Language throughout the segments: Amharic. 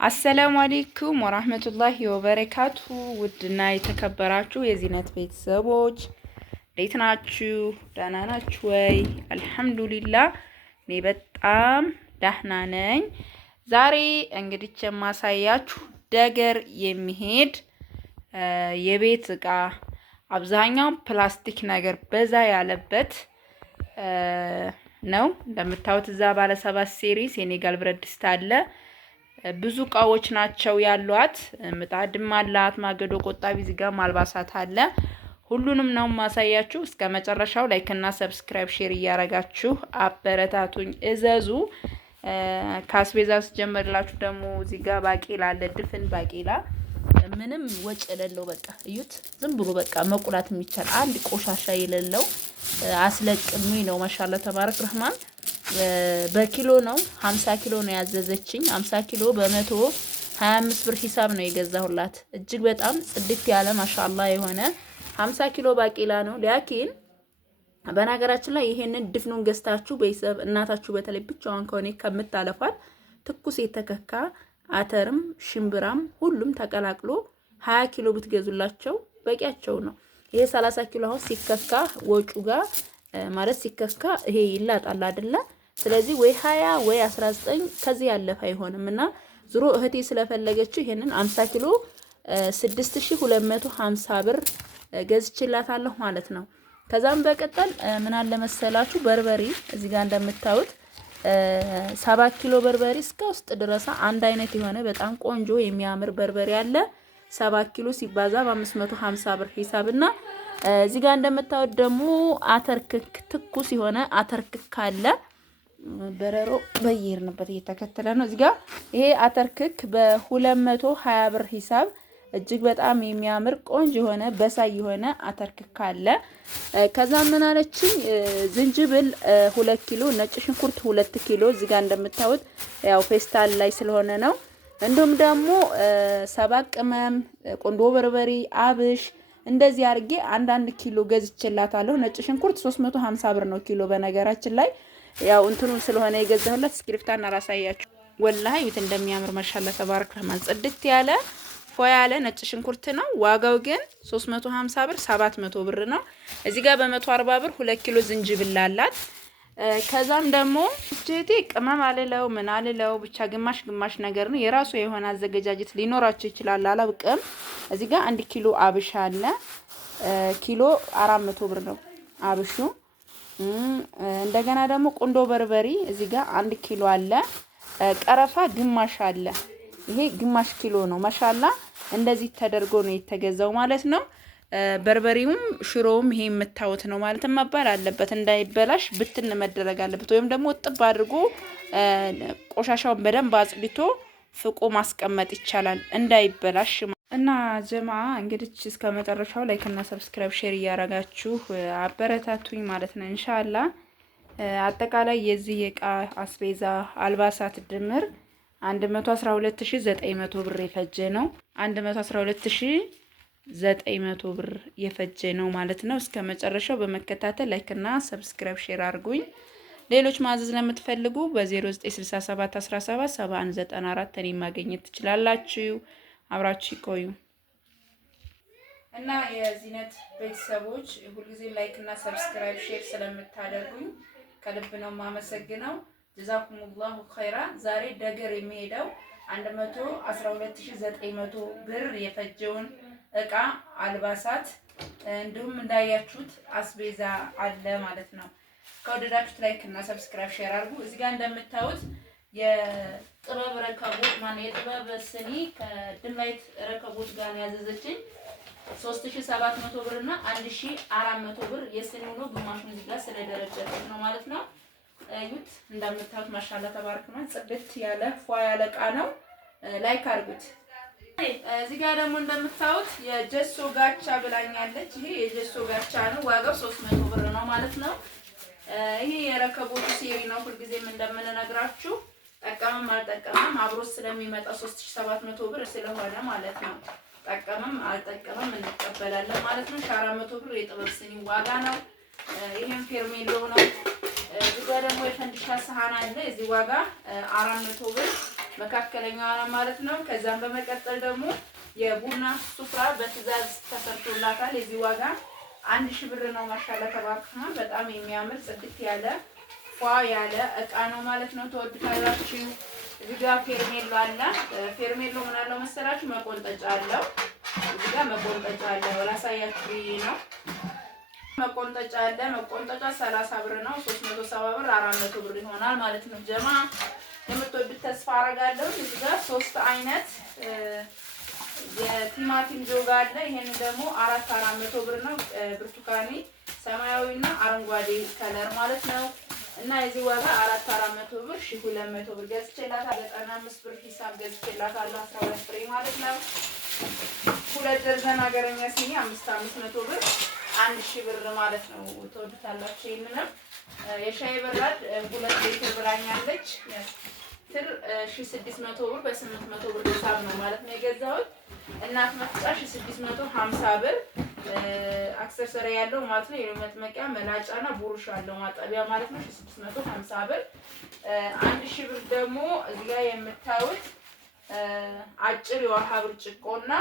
አሰላሙ አለይኩም ወራህመቱላሂ ወበረካቱ። ውድና የተከበራችሁ የዚህነት ቤተሰቦች እንዴት ናችሁ? ደህና ናችሁ ወይ? አልሐምዱሊላህ እኔ በጣም ደህና ነኝ። ዛሬ እንግዲህ የማሳያችሁ ደገር የሚሄድ የቤት እቃ አብዛኛው ፕላስቲክ ነገር በዛ ያለበት ነው። እንደምታዩት እዛ ባለ 7 ሴሪ ሴኔጋል ብረት ድስት አለ። ብዙ እቃዎች ናቸው ያሏት። ምጣድም አላት። ማገዶ ቆጣቢ እዚህ ጋር ማልባሳት አለ። ሁሉንም ነው ማሳያችሁ። እስከ መጨረሻው ላይክ እና ሰብስክራይብ ሼር እያረጋችሁ አበረታቱኝ፣ እዘዙ። ካስቤዛ ስጀምርላችሁ ደግሞ እዚህ ጋር ባቄላ አለ። ድፍን ባቄላ ምንም ወጭ የሌለው በቃ እዩት። ዝም ብሎ በቃ መቁላት የሚቻል አንድ ቆሻሻ የሌለው አስለቅሚ ነው። ማሻአላ ተባረክ ረህማን። በኪሎ ነው 50 ኪሎ ነው ያዘዘችኝ። 50 ኪሎ በ125 ብር ሂሳብ ነው የገዛሁላት። እጅግ በጣም ጽድት ያለ ማሻአላ የሆነ 50 ኪሎ ባቄላ ነው። ላኪን በነገራችን ላይ ይሄንን ድፍኑን ገዝታችሁ ቤተሰብ እናታችሁ በተለይ ብቻዋን ከሆነ ከምታለፋት ትኩስ የተከካ አተርም ሽምብራም ሁሉም ተቀላቅሎ 20 ኪሎ ብትገዙላቸው በቂያቸው ነው። ይሄ 30 ኪሎ አሁን ሲከካ ወጩ ጋር ማለት ሲከካ ይሄ ይላጣል አይደለ? ስለዚህ ወይ 20 ወይ 19 ከዚህ ያለፈ አይሆንም። እና ዝሮ እህቴ ስለፈለገችው ይሄንን 50 ኪሎ 6250 ብር ገዝቼላታለሁ ማለት ነው። ከዛም በቀጠል ምን አለ መሰላችሁ በርበሬ እዚህ ጋር እንደምታዩት 7 ኪሎ በርበሬ እስከ ውስጥ ድረስ አንድ አይነት የሆነ በጣም ቆንጆ የሚያምር በርበሬ አለ። 7 ኪሎ ሲባዛ በ550 ብር ሂሳብና እዚህ ጋር እንደምታዩት ደግሞ አተርክክ ትኩስ የሆነ አተርክክ አለ። በረሮ በየርንበት እየተከተለ ነው። እዚህ ጋር ይሄ አተርክክ በ220 ብር ሂሳብ እጅግ በጣም የሚያምር ቆንጆ የሆነ በሳይ የሆነ አተርክክ አለ። ከዛ ምን አለችኝ ዝንጅብል 2 ኪሎ፣ ነጭ ሽንኩርት 2 ኪሎ እዚህ ጋር እንደምታዩት ያው ፌስታል ላይ ስለሆነ ነው። እንዲሁም ደግሞ 7 ቅመም፣ ቆንዶ በርበሬ፣ አብሽ እንደዚህ አድርጌ አንድ ኪሎ ገዝቼላታለሁ። ነጭ ሽንኩርት 350 ብር ነው ኪሎ። በነገራችን ላይ ያው እንትኑን ስለሆነ የገዛሁላት ስክሪፕታና ራሳያችሁ ወላሂ ቤት እንደሚያምር ማሻአላ ተባረክ ረህማን ጽድት ያለ ፎ ያለ ነጭ ሽንኩርት ነው። ዋጋው ግን 350 ብር 700 ብር ነው። እዚህ ጋር በ140 ብር 2 ኪሎ ዝንጅብል አላት። ከዛም ደግሞ እጄቴ ቅመም አልለው ምን አልለው ብቻ ግማሽ ነገር ነው። የራሱ የሆነ አዘገጃጀት ሊኖራቸው ይችላል አላውቅም። እዚህ ጋር 1 ኪሎ አብሽ አለ። ኪሎ 400 ብር ነው አብሹ። እንደገና ደግሞ ቆንዶ በርበሪ እዚህ ጋር 1 ኪሎ አለ። ቀረፋ ግማሽ አለ። ይሄ ግማሽ ኪሎ ነው። ማሻአላ እንደዚህ ተደርጎ ነው የተገዛው ማለት ነው። በርበሪውም ሽሮውም ይሄ የምታዩት ነው ማለት መባል አለበት። እንዳይበላሽ ብትን መደረግ አለበት። ወይም ደግሞ ጥብ አድርጎ ቆሻሻውን በደንብ አጽድቶ ፍቆ ማስቀመጥ ይቻላል እንዳይበላሽ። እና ጀማ እንግዲህ እስከ መጨረሻው ላይክ እና ሰብስክራይብ ሼር እያረጋችሁ አበረታቱኝ ማለት ነው ኢንሻአላህ። አጠቃላይ የዚህ የቃ አስቤዛ አልባሳት ድምር 112900 ብር የፈጀ ነው። 112900 ብር የፈጀ ነው ማለት ነው። እስከ መጨረሻው በመከታተል ላይክ እና ሰብስክራይብ ሼር አድርጉኝ። ሌሎች ማዘዝ ለምትፈልጉ በ0967177194 እኔ ማግኘት ትችላላችሁ። አብራችሁ ይቆዩ እና የዚህነት ቤተሰቦች ሁልጊዜ ላይክ እና ሰብስክራይብ ሼር ስለምታደርጉኝ ከልብ ነው ማመሰግነው። ጀዛኩሙላሁ ኸይራን። ዛሬ ደገር የሚሄደው 112900 ብር የፈጀውን እቃ አልባሳት እንዲሁም እንዳያችሁት አስቤዛ አለ ማለት ነው። ከወደዳችሁት ላይክ እና ሰብስክራይብ ሼር አድርጉ። እዚህ ጋር እንደምታዩት የጥበብ ረከቦት ማለት የጥበብ ስኒ ከድምላይት ረከቦት ጋር ያዘዘችኝ 3700 ብር እና 1400 ብር የስኒው ነው። ግማሹን እዚህ ጋር ስለደረጀት ነው ማለት ነው። እዩት እንደምታዩት ማሻአላ ተባረክ ነው። ጽድት ያለ ፏ ያለ እቃ ነው። ላይክ አድርጉት። እዚህ ጋር ደግሞ እንደምታዩት የጀሶ ጋቻ ብላኛለች። ይሄ የጀሶ ጋቻ ነው። ዋጋው 300 ብር ነው ማለት ነው። ይሄ የረከቦቱ ሴሪ ነው። ሁልጊዜም እንደምንነግራችሁ ጠቀመም አልጠቀመም አብሮ ስለሚመጣ 3700 ብር ስለሆነ ማለት ነው። ጠቀመም አልጠቀመም እንቀበላለን ማለት ነው። 400 ብር የጥበብ ስኒ ዋጋ ነው። ይሄን ፌርሜሎ ነው። እዚህ ጋር ደግሞ የፈንዲሻ ሰሃን አለ። እዚህ ዋጋ 400 ብር መካከለኛ ነው ማለት ነው። ከዛም በመቀጠል ደግሞ የቡና ሱፍራ በትዕዛዝ ተሰርቶላታል። የዚህ ዋጋ 1000 ብር ነው። ማሻአላ ተባረከ። በጣም የሚያምር ጽድት ያለ ፏ ያለ እቃ ነው ማለት ነው። ተወድታላችሁ። እዚህ ጋር ፌርሜሎ አለ። ፌርሜሎ ምን አለው መሰላችሁ? መቆንጠጫ አለው። እዚህ ጋር መቆንጠጫ አለው። ላሳያችሁ ነው። መቆንጠጫ አለ። መቆንጠጫ 30 ብር ነው። 370 ብር 400 ብር ይሆናል ማለት ነው። ጀማ የምትወዱት ተስፋ አደርጋለሁ። እዚህ ጋር 3 አይነት የቲማቲም ጆጋ አለ። ይሄን ደግሞ 400 ብር ነው። ብርቱካኒ፣ ሰማያዊና አረንጓዴ ከለር ማለት ነው። እና የዚህ ዋጋ 400 ብር 1200 ብር ገዝቼላታለሁ። 95 ብር ሂሳብ ገዝቼላታለሁ። 12 ፍሬ ማለት ነው። 2 ደርዘን ሀገረኛ ሲኒ 500 ብር 1000 ብር ማለት ነው። ተወዱታላችሁ። ይሄንንም የሻይ በራድ 2 ሊትር ብራኛለች። ትር 1600 ብር በ800 ብር ሂሳብ ነው ማለት ነው የገዛሁት። እናት መፍጫ 1650 ብር አክሰሰሪ ያለው ማለት ነው። የመጥመቂያ መላጫና ቡሩሽ አለው ማጠቢያ ማለት ነው። 1650 ብር 1000 ብር ደግሞ እዚህ ጋር የምታዩት አጭር የውሃ ብርጭቆና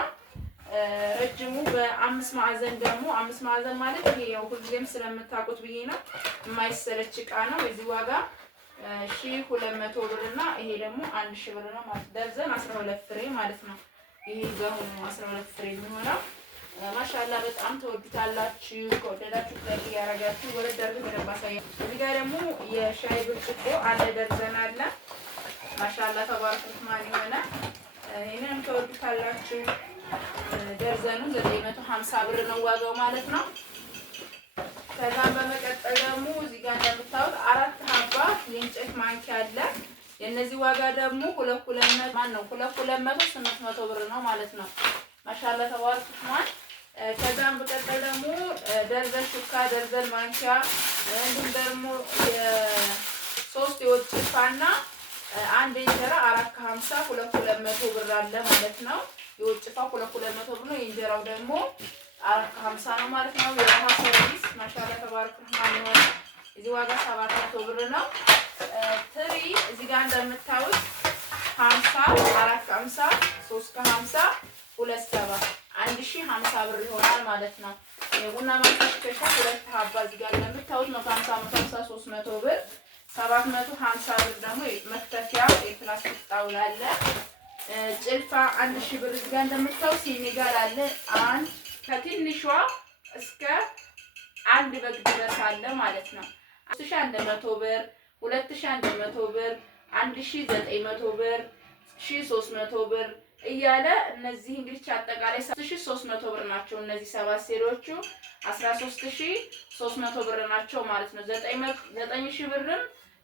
ረጅሙ በ5 ማዕዘን ደግሞ 5 ማዕዘን ማለት ይሄ ያው ሁሌም ስለምታውቁት ብዬ ነው። የማይሰለች እቃ ነው። የዚህ ዋጋ 1200 ብር እና ይሄ ደግሞ 1000 ብር ነው ማለት ደርዘን 12 ፍሬ ማለት ነው። ይሄ በአሁኑ 12 ፍሬ የሚሆነው ማሻአላ በጣም ተወዱታላችሁ። ከወደዳችሁ ላይክ ያረጋችሁ ወደ ደርብ ተደባሳያ። እዚህ ጋር ደግሞ የሻይ ብርጭቆ አንድ ደርዘን አለ። ማሻአላ ተባረከ ማን ይሆነ ይሄንን ተወዱታላችሁ። ደርዘኑ 950 ብር ነው ዋጋው ማለት ነው። ከዛም በመቀጠል ደግሞ እዚህ ጋር እንደምታዩት 4 ሀባ የእንጨት ማንኪያ አለ። የነዚህ ዋጋ ደግሞ 2200 ማን ነው 800 ብር ነው ማለት ነው። ማሻአላ ተባረከ ማን። ከዛም በመቀጠል ደግሞ ደርዘን ሹካ፣ ደርዘን ማንኪያ እንዲሁም ደግሞ የ3 የወጥ ጭልፋና አንድ እንጀራ 450 2200 ብር አለ ማለት ነው። የወጥ ጭልፋ 2200 ብር ነው። የእንጀራው ደግሞ 450 ነው ማለት ነው። የውሃ ሰርቪስ ማሻአላ ተባረከ ማን ነው። እዚህ ዋጋ 700 ብር ነው። ትሪ እዚህ ጋር እንደምታዩት 50 450 350 27 1050 ብር ይሆናል ማለት ነው። የቡና ማንከሽከሻ 2 ሀባ እዚህ ጋር እንደምታዩት 150 300 ብር 750 ብር ደግሞ መክተፊያ የፕላስቲክ ጣውላ አለ። ጭልፋ 1000 ብር እዚህ ጋር እንደምታዩት ሲኒጋር አለ። አንድ ከትንሿ እስከ አንድ በግ ድረስ አለ ማለት ነው። 1100 ብር 2100 ብር 1900 ብር 1300 ብር እያለ እነዚህ እንግዲህ አጠቃላይ 7300 ብር ናቸው። እነዚህ 7 ሴሪዎቹ 13300 ብር ናቸው ማለት ነው። 9000 ብርም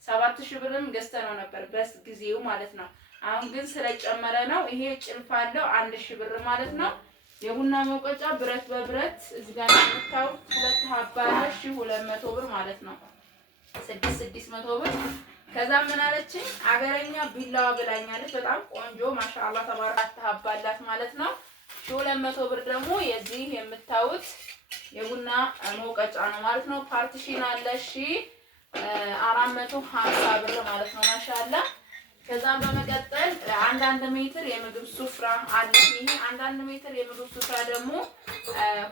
7000 ብርም ገዝተነው ነበር በጊዜው ማለት ነው። አሁን ግን ስለጨመረ ነው። ይሄ ጭልፋ አለው 1000 ብር ማለት ነው። የቡና መውቀጫ ብረት በብረት እዚህ ጋር የምታዩት 2 ሀባ 1200 ብር ማለት ነው። 600 ብር። ከዛ ምን አለችኝ አገረኛ ቢላዋ ብላኛለች። በጣም ቆንጆ ማሻአላ ተባረከ ሀባላት ማለት ነው። 200 ብር ደግሞ የዚህ የምታዩት የቡና መውቀጫ ነው ማለት ነው። ፓርቲሽን አለ 450 ብር ማለት ነው። ማሻአላ ከዛም በመቀጠል 1 ሜትር የምግብ ሱፍራ አለ። ይሄ 1 ሜትር የምግብ ሱፍራ ደግሞ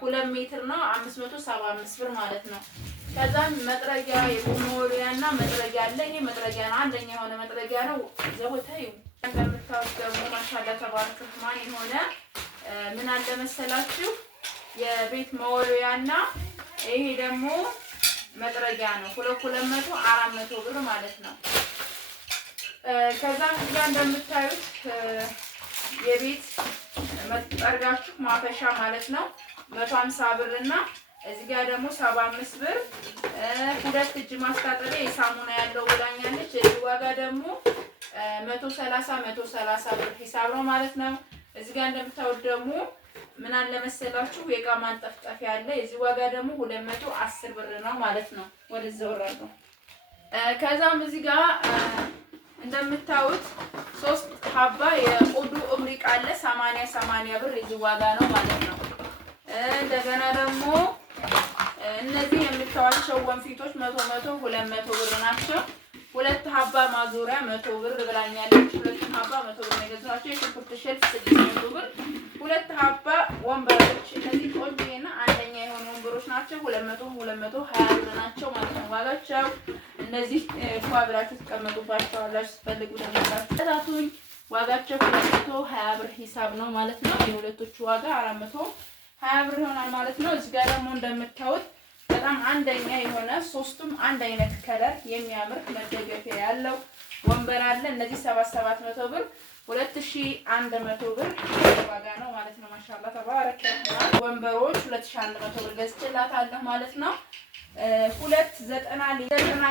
2 ሜትር ነው 575 ብር ማለት ነው። ከዛም መጥረጊያ የቡኖሪያና መጥረጊያ አለ። ይሄ መጥረጊያ ነው። አንደኛ የሆነ መጥረጊያ ነው። ዘቦታዩ እንደምታውቁ ደግሞ ማሻአላ ተባረከ ማን የሆነ ምን አለ መሰላችሁ የቤት መወሪያና ይሄ ደግሞ መጥረጊያ ነው። 200 400 ብር ማለት ነው። ከዛም እዚህ ጋር እንደምታዩት የቤት መጥረጋችሁ ማፈሻ ማለት ነው 150 ብር እና እዚህ ጋር ደግሞ 75 ብር 2 እጅ ማስታጠቢያ የሳሙና ያለው ብላኛለች። እዚህ ዋጋ ደግሞ 130 ብር ሂሳብ ነው ማለት ነው። እዚህ ጋር እንደምታዩት ደግሞ ምን አለ መሰላችሁ የእቃ ማንጠፍጠፊያ አለ። የዚህ ዋጋ ደግሞ 210 ብር ነው ማለት ነው። ወደዚህ ወራለሁ። ከዛም እዚህ ጋር እንደምታዩት 3 ሀባ የቁዱ እብሪቅ አለ 80 ብር የዚህ ዋጋ ነው ማለት ነው። እንደገና ደግሞ እነዚህ የምታዋቸው ወንፊቶች 100 200 ብር ናቸው። ሁለት ሀባ ማዞሪያ 100 ብር ብላኛለች። ሁለት ሀባ 100 ብር ነው የገዛኋቸው። የሽንኩርት ሸልፍ 600 ብር። ሁለት ሀባ ወንበሮች እነዚህ ቆንጆና አንደኛ የሆኑ ወንበሮች ናቸው። 220 ብር ናቸው ማለት ነው ዋጋቸው። እነዚህ ፏብራችሁ ተቀመጡባቸዋላችሁ ስትፈልጉ ደምታችሁኝ። ዋጋቸው 220 ብር ሂሳብ ነው ማለት ነው። የሁለቶቹ ዋጋ 420 ብር ይሆናል ማለት ነው። እዚህ ጋር ደግሞ እንደምታዩት በጣም አንደኛ የሆነ ሶስቱም አንድ አይነት ከለር የሚያምር መደገፊያ ያለው ወንበር አለ። እነዚህ 700 ብር 2100 ብር ዋጋ ነው ማለት ነው። ማሻአላ ተባረከ። ወንበሮች 2100 ብር ገዝቼላታለሁ ማለት ነው። 90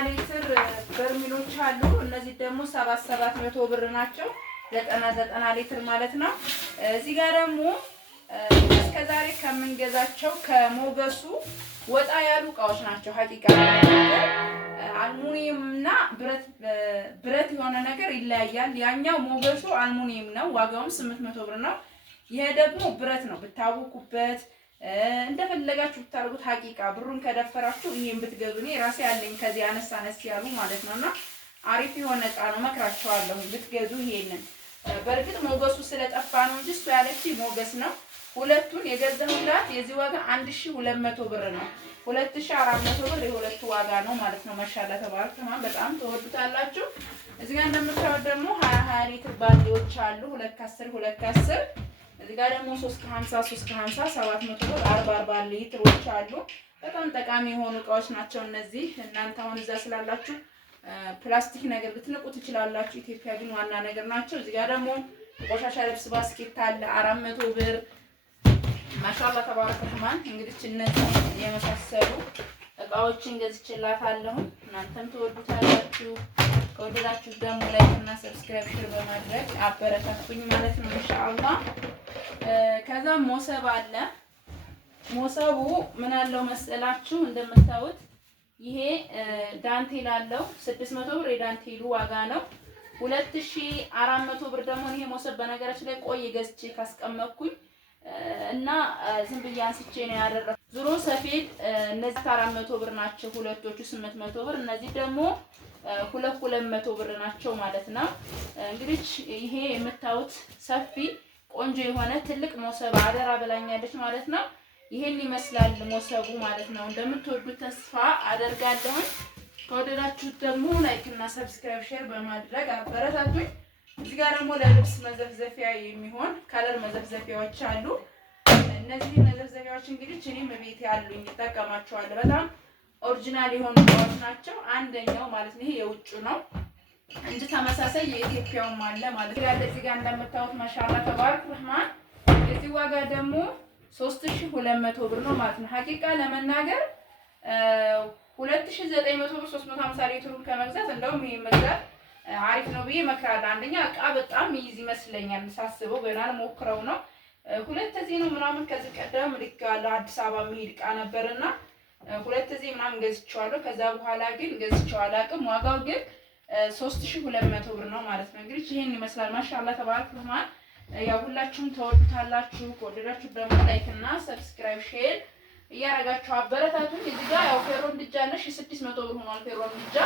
ሊትር በርሚሎች አሉ። እነዚህ ደግሞ 700 ብር ናቸው። 90 ሊትር ማለት ነው። እዚህ ጋር ደግሞ እስከዛሬ ከምንገዛቸው ከሞገሱ ወጣ ያሉ እቃዎች ናቸው። ሀቂቃ አልሙኒየም እና ብረት የሆነ ነገር ይለያያል። ያኛው ሞገሱ አልሙኒየም ነው፣ ዋጋውም 800 ብር ነው። ይሄ ደግሞ ብረት ነው። ብታውቁበት እንደፈለጋችሁ ብታርጉት ሀቂቃ ብሩን ከደፈራችሁ ይሄን ብትገዙ ነው ራሴ ያለኝ ከዚህ አነስ ያሉ ማለት ነውና አሪፍ የሆነ እቃ ነው። መክራቸዋለሁ ብትገዙ ይሄንን። በእርግጥ ሞገሱ ስለጠፋ ነው እንጂ እሱ ያለች ሞገስ ነው። ሁለቱን የገዛሁላት የዚህ ዋጋ 1200 ብር ነው። 2400 ብር የሁለቱ ዋጋ ነው ማለት ነው። ማሻአላ ተባረክ ተማም በጣም ተወዱታላችሁ። እዚህ ጋር እንደምታዩት ደግሞ 20 ሊትር ባልዲዎች አሉ። 210 እዚህ ጋር ደግሞ 350 700 ብር 40 ሊትሮች አሉ። በጣም ጠቃሚ የሆኑ እቃዎች ናቸው እነዚህ። እናንተ አሁን እዛ ስላላችሁ ፕላስቲክ ነገር ልትንቁ ትችላላችሁ። ኢትዮጵያ ግን ዋና ነገር ናቸው። እዚህ ጋር ደግሞ ቆሻሻ ልብስ ባስኬት አለ 400 ብር። ማሻአላ ተባረከ ረህማን። እንግዲህ እነዚህ የመሳሰሉ እቃዎችን ገዝቼላታለሁ። እናንተም ትወዱታላችሁ። ከወደዳችሁ ደግሞ ላይክ እና ሰብስክራይብ በማድረግ አበረታቱኝ ማለት ነው ኢንሻአላህ። ከዛ ሞሰብ አለ። ሞሰቡ ምን አለው መሰላችሁ? እንደምታዩት ይሄ ዳንቴል አለው። 600 ብር የዳንቴሉ ዋጋ ነው። 2400 ብር ደግሞ ይሄ ሞሰብ በነገራችን ላይ ቆይ ገዝቼ ካስቀመጥኩኝ እና ዝም ብዬ አንስቼ ነው ያደረኩት። ዙሮ ሰፌድ እነዚህ 400 ብር ናቸው። ሁለቶቹ 800 ብር፣ እነዚህ ደግሞ 200 ብር ናቸው ማለት ነው። እንግዲህ ይሄ የምታዩት ሰፊ ቆንጆ የሆነ ትልቅ ሞሰብ አደራ ብላኛለች ማለት ነው። ይሄን ይመስላል ሞሰቡ ማለት ነው። እንደምትወዱት ተስፋ አደርጋለሁ። ከወደዳችሁት ደግሞ ላይክ እና ሰብስክራይብ ሼር በማድረግ አበረታቱኝ። እዚህ ጋር ደግሞ ለልብስ መዘፍዘፊያ የሚሆን ከለር መዘፍዘፊያዎች አሉ። እነዚህ መዘፍዘፊያዎች እንግዲህ እኔም ቤት ያሉኝ እጠቀማቸዋለሁ። በጣም ኦሪጂናል የሆኑ እቃዎች ናቸው። አንደኛው ማለት ነው ይሄ የውጭ ነው እንጂ ተመሳሳይ የኢትዮጵያውም አለ ማለት ነው። እዚህ ጋር እንደምታዩት ማሻአላ ተባረክ ረህማን። የዚህ ዋጋ ደግሞ 3200 ብር ነው ማለት ነው። ሀቂቃ ለመናገር 2900 ብር 350 ሊትሩን ከመግዛት እንደውም ይሄ መግዛት አሪፍ ነው ብዬ እመክራለሁ። አንደኛ እቃ በጣም ይይዝ ይመስለኛል ሳስበው፣ ገና ሞክረው ነው። ሁለተዚህ ነው ምናምን ከዚህ ቀደም ልኬዋለሁ። አዲስ አበባ የሚሄድ እቃ ነበርና ሁለተዚህ ምናምን ገዝቼዋለሁ። ከዛ በኋላ ግን ገዝቼው አላውቅም። ዋጋው ግን 3200 ብር ነው ማለት ነው። እንግዲህ ይሄን ይመስላል። ማሻአላ ተባረክ ረህማን። ያው ሁላችሁም ተወዱታላችሁ። ከወደዳችሁ ደግሞ ላይክ እና ሰብስክራይብ ሼር እያረጋችሁ አበረታቱኝ። እዚህ ጋር ያው ፌሮን ድጃ ነሽ 600 ብር ሆኗል። ፌሮን ድጃ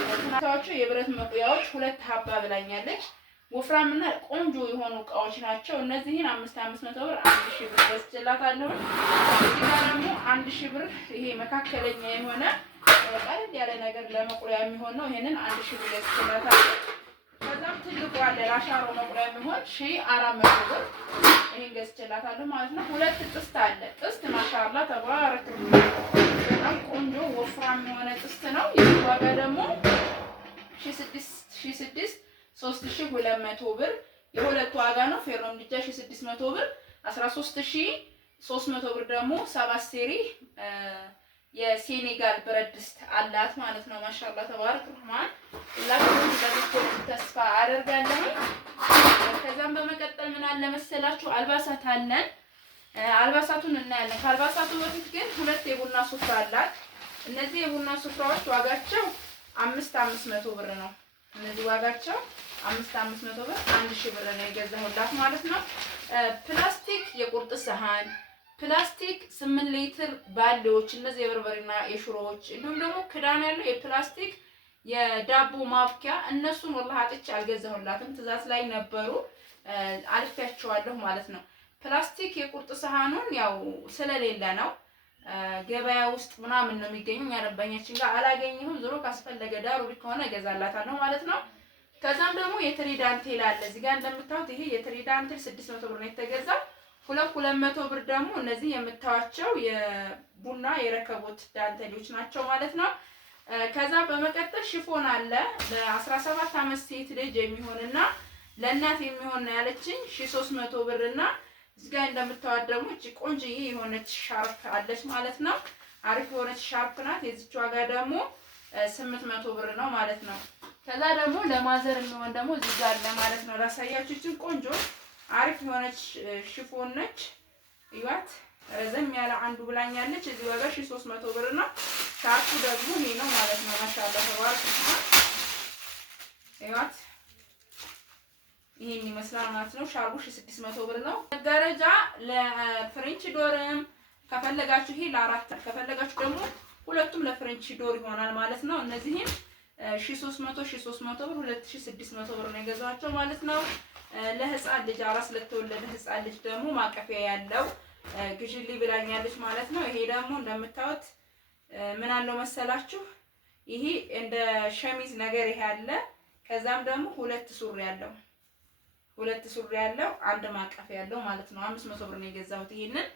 ተናታቸው የብረት መቁያዎች 2 ሀባ ብላኛለች። ወፍራምና ቆንጆ የሆኑ እቃዎች ናቸው። እነዚህን 500 ብር 1000 ብር ገዝቼላታለሁ። እዚህ ጋር ደግሞ 1000 ብር ይሄ መካከለኛ የሆነ ቀለል ያለ ነገር ለመቁያ የሚሆን ነው። ይሄንን 1000 ብር ገዝቼላታለሁ። ከዛም ትልቁ አለ ላሻሮ መቁያ የሚሆን 1400 ብር ይሄን ገዝቼላታለሁ ማለት ነው። ሁለት ጥስት አለ። ጥስት ማሻአላ ተባረክ በጣም ቆንጆ ወፍራም የሆነ ጥስት ነው። የዚህ ዋጋ ደግሞ 3200 ብር የሁለቱ ዋጋ ነው። ፌሮም ድጃ 1600 ብር 13300 ብር ደግሞ 7 ሴሪ የሴኔጋል ብረት ድስት አላት ማለት ነው። ማሻአላ ተባረክ ረህማን ሁላችሁም ተስፋ አደርጋለሁ። ከዛም በመቀጠል ምን አለ መሰላችሁ አልባሳት አለን። አልባሳቱን እናያለን። ከአልባሳቱ በፊት ግን ሁለት የቡና ሱፍራ አላት። እነዚህ የቡና ሱፍራዎች ዋጋቸው 500 ብር ነው። እነዚህ ዋጋቸው 500 ብር 1000 ብር ነው የገዛሁላት ማለት ነው። ፕላስቲክ የቁርጥ ሰሃን፣ ፕላስቲክ 8 ሊትር ባልዲዎች፣ እነዚህ የበርበሬና የሽሮዎች እንዲሁም ደግሞ ክዳን ያለው የፕላስቲክ የዳቦ ማብኪያ እነሱን ወላሂ አጥቼ አልገዛሁላትም። ትእዛዝ ላይ ነበሩ አልፌያቸዋለሁ ማለት ነው። ፕላስቲክ የቁርጥ ሰሃኑን ያው ስለሌለ ነው ገበያ ውስጥ ምናምን ነው የሚገኘው። ያረባኛችን ጋር አላገኘሁም። ዞሮ ካስፈለገ ዳሩ ከሆነ እገዛላታለሁ ማለት ነው። ከዛም ደግሞ የትሪ ዳንቴል አለ እዚህ ጋር እንደምታዩት። ይሄ የትሪ ዳንቴል 600 ብር ነው የተገዛው። 200 ብር ደግሞ እነዚህ የምታዩቸው የቡና የረከቦት ዳንቴሎች ናቸው ማለት ነው። ከዛ በመቀጠል ሽፎን አለ ለ17 ዓመት ሴት ልጅ የሚሆንና ለእናት የሚሆን ነው ያለችኝ 1300 ብር እና እዚህ ጋር እንደምታዩት ደግሞ እቺ ቆንጆዬ የሆነች ሻርፕ አለች ማለት ነው። አሪፍ የሆነች ሻርፕ ናት። የዚች ዋጋ ደግሞ 800 ብር ነው ማለት ነው። ከዛ ደግሞ ለማዘር የሚሆን ደግሞ እዚህ ጋር አለ ማለት ነው። ላሳያችሁ። እቺ ቆንጆ አሪፍ የሆነች ሽፎን ነች። ይዋት ረዘም ያለ አንዱ ብላኛለች። እዚህ ዋጋ 1300 ብር ነው። ሻርፑ ደግሞ ይሄ ነው ማለት ነው። ማሻአላ ተባረክ። ይዋት ይሄን ይመስላል ማለት ነው። ሻርፑ 600 ብር ነው። መጋረጃ ለፍሬንች ዶርም ከፈለጋችሁ ይሄ ለአራት ከፈለጋችሁ ደግሞ ሁለቱም ለፍሬንች ዶር ይሆናል ማለት ነው። እነዚህም 1300 ብር 2600 ብር ነው የገዛቸው ማለት ነው። ለህፃን ልጅ አራስ ለተወለደ ህፃን ልጅ ደግሞ ማቀፊያ ያለው ግዢልኝ ብላኛለች ማለት ነው። ይሄ ደግሞ እንደምታዩት ምን አለው መሰላችሁ? ይሄ እንደ ሸሚዝ ነገር ይሄ አለ። ከዛም ደግሞ ሁለት ሱሪ ያለው አንድ ማቀፊያ ያለው ማለት ነው። 500 ብር ነው የገዛሁት ይሄንን።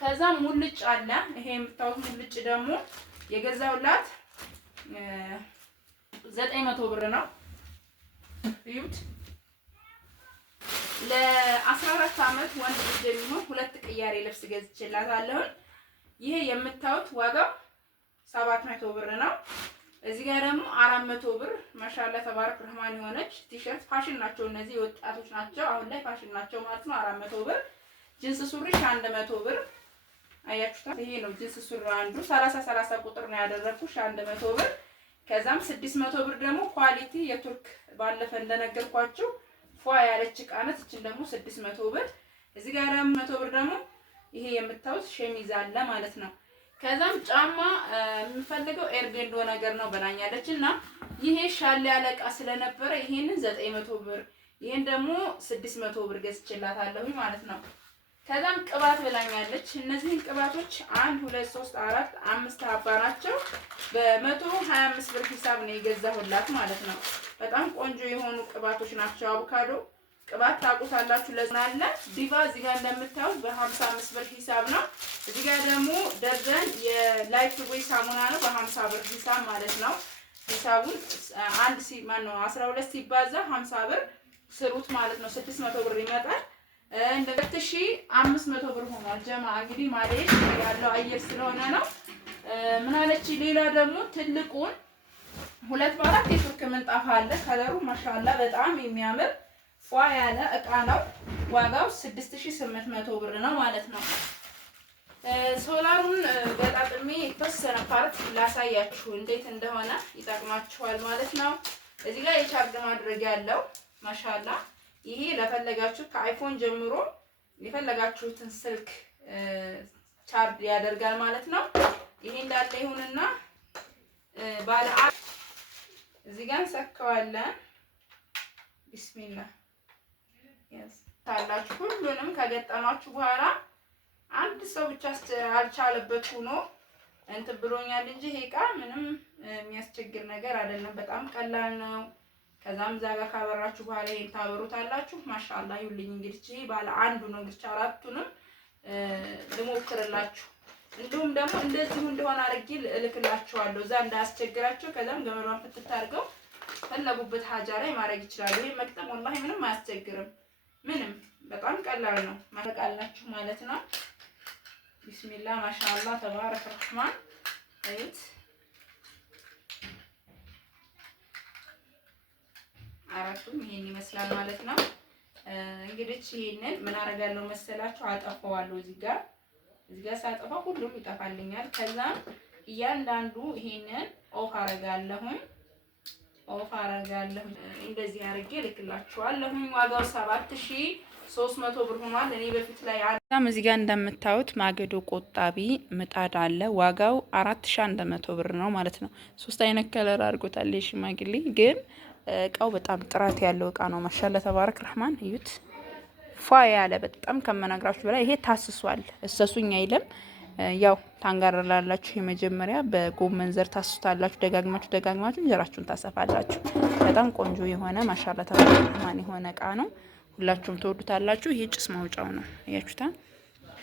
ከዛም ሙልጭ አለ። ይሄ የምታዩት ሙልጭ ደግሞ የገዛሁላት 900 ብር ነው። እዩት። ለ14 ዓመት ወንድ ልጅ የሚሆን ሁለት ቅያሬ ልብስ ገዝቼላታለሁ። ይሄ የምታዩት ዋጋው 700 ብር ነው። እዚህ ጋር ደግሞ 400 ብር ማሻአላ ተባረክ ረህማን የሆነች ቲሸርት ፋሽን ናቸው። እነዚህ ወጣቶች ናቸው፣ አሁን ላይ ፋሽን ናቸው ማለት ነው። 400 ብር። ጂንስ ሱሪ 100 ብር። አያችሁታ? ይሄ ነው ጂንስ ሱሪ አንዱ 30 ቁጥር ነው ያደረኩሽ 100 ብር። ከዛም 600 ብር ደግሞ ኳሊቲ የቱርክ ባለፈ እንደነገርኳችሁ ፏ ያለች ዕቃ ናት። እቺን ደግሞ 600 ብር። እዚህ ጋር 100 ብር ደግሞ ይሄ የምታዩት ሸሚዝ አለ ማለት ነው። ከዛም ጫማ የምፈልገው ኤርጌንዶ ነገር ነው ብላኛለች እና ይሄ ሻል ያለ ዕቃ ስለነበረ ይሄንን 900 ብር ይሄን ደግሞ 600 ብር ገዝቼላታለሁ ማለት ነው። ከዛም ቅባት ብላኛለች። እነዚህን ቅባቶች 1 2 3 4 5 ሀባ ናቸው። በ125 ብር ሂሳብ ነው የገዛሁላት ማለት ነው። በጣም ቆንጆ የሆኑ ቅባቶች ናቸው። አቮካዶ ቅባት ታውቁታላችሁ። ለዝናለ ዲቫ እዚህ ጋር እንደምታዩት በ55 ብር ሂሳብ ነው። እዚህ ጋር ደግሞ ደርዘን የላይፍ ቦይ ሳሙና ነው በ50 ብር ሂሳብ ማለት ነው። ሂሳቡን 12 ሲባዛ 50 ብር ስሩት ማለት ነው። 600 ብር ይመጣል። እንደ 2500 ብር ሆኗል። ጀማ እንግዲህ ማለት ያለው አየር ስለሆነ ነው። ምን አለች? ሌላ ደግሞ ትልቁን 2 በ4 የቱርክ ምንጣፍ አለ። ከለሩ ማሻአላ በጣም የሚያምር ፏ ያለ እቃ ነው። ዋጋው 6800 ብር ነው ማለት ነው። ሶላሩን በጣጥሜ የተወሰነ ፓርት ላሳያችሁ እንዴት እንደሆነ ይጠቅማችኋል ማለት ነው። እዚህ ጋር የቻርጅ ማድረጊያ ያለው ማሻአላ ይሄ ለፈለጋችሁ ከአይፎን ጀምሮ የፈለጋችሁትን ስልክ ቻርጅ ያደርጋል ማለት ነው። ይሄ እንዳለ ይሁንና ባለ እዚህ ጋር እንሰካዋለን። ቢስሚላህ ታላችሁ ሁሉንም ከገጠማችሁ በኋላ አንድ ሰው ብቻ አልቻለበት ሆኖ እንትን ብሎኛል እንጂ ይሄ ዕቃ ምንም የሚያስቸግር ነገር አይደለም። በጣም ቀላል ነው። ከዛም ዛጋ ካበራችሁ በኋላ ይሄን ታበሩታላችሁ። ማሻአላ ይሁንልኝ። እንግዲህ ይሄ ባለ አንዱ ነው። እንግዲህ አራቱንም ልሞክርላችሁ። እንዲሁም ደግሞ እንደዚሁ እንደሆነ አድርጌ እልክላችኋለሁ እዛ እንዳያስቸግራችሁ። ከዛም ገመዷን ፍትት አድርገው ፈለጉበት ሀጃ ላይ ማድረግ ይችላሉ። ይሄ መቅጠም ወላሂ ምንም አያስቸግርም። ምንም በጣም ቀላል ነው። ማረቃላችሁ ማለት ነው። ቢስሚላህ ማሻአላ ተባረከ ረህማን። አይት አራቱም ይሄን ይመስላል ማለት ነው። እንግዲህ ይሄንን ምን አደርጋለሁ መሰላችሁ? አጠፋዋለሁ። እዚህ ጋር ሳጠፋው ሁሉም ይጠፋልኛል። ከዛም እያንዳንዱ ይሄንን ኦፍ አደርጋለሁ። እንደዚህ አድርጌ ልክላችኋለሁ። ዋጋው 300 ብር ሆኗል። እኔ በፊት ላይ አዳም እዚህ ጋር እንደምታዩት ማገዶ ቆጣቢ ምጣድ አለ። ዋጋው 4100 ብር ነው ማለት ነው። 3 አይነት ከለር አድርጎታል። ሽማግሌ ግን እቃው በጣም ጥራት ያለው እቃ ነው። ማሻአላ ተባረክ ረህማን። እዩት ፏ ያለ በጣም ከመናግራችሁ በላይ። ይሄ ታስሷል። እሰሱኝ አይልም። ያው ታንጋራላችሁ። የመጀመሪያ በጎመን ዘር ታስሱታላችሁ። ደጋግማችሁ እንጀራችሁን ታሰፋላችሁ። በጣም ቆንጆ የሆነ ማሻአላ ተባረክ ረህማን የሆነ እቃ ነው። ሁላችሁም ትወዱታላችሁ። ይሄ ጭስ ማውጫው ነው። አያችሁታ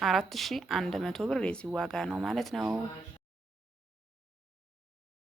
4100 ብር የዚህ ዋጋ ነው ማለት ነው።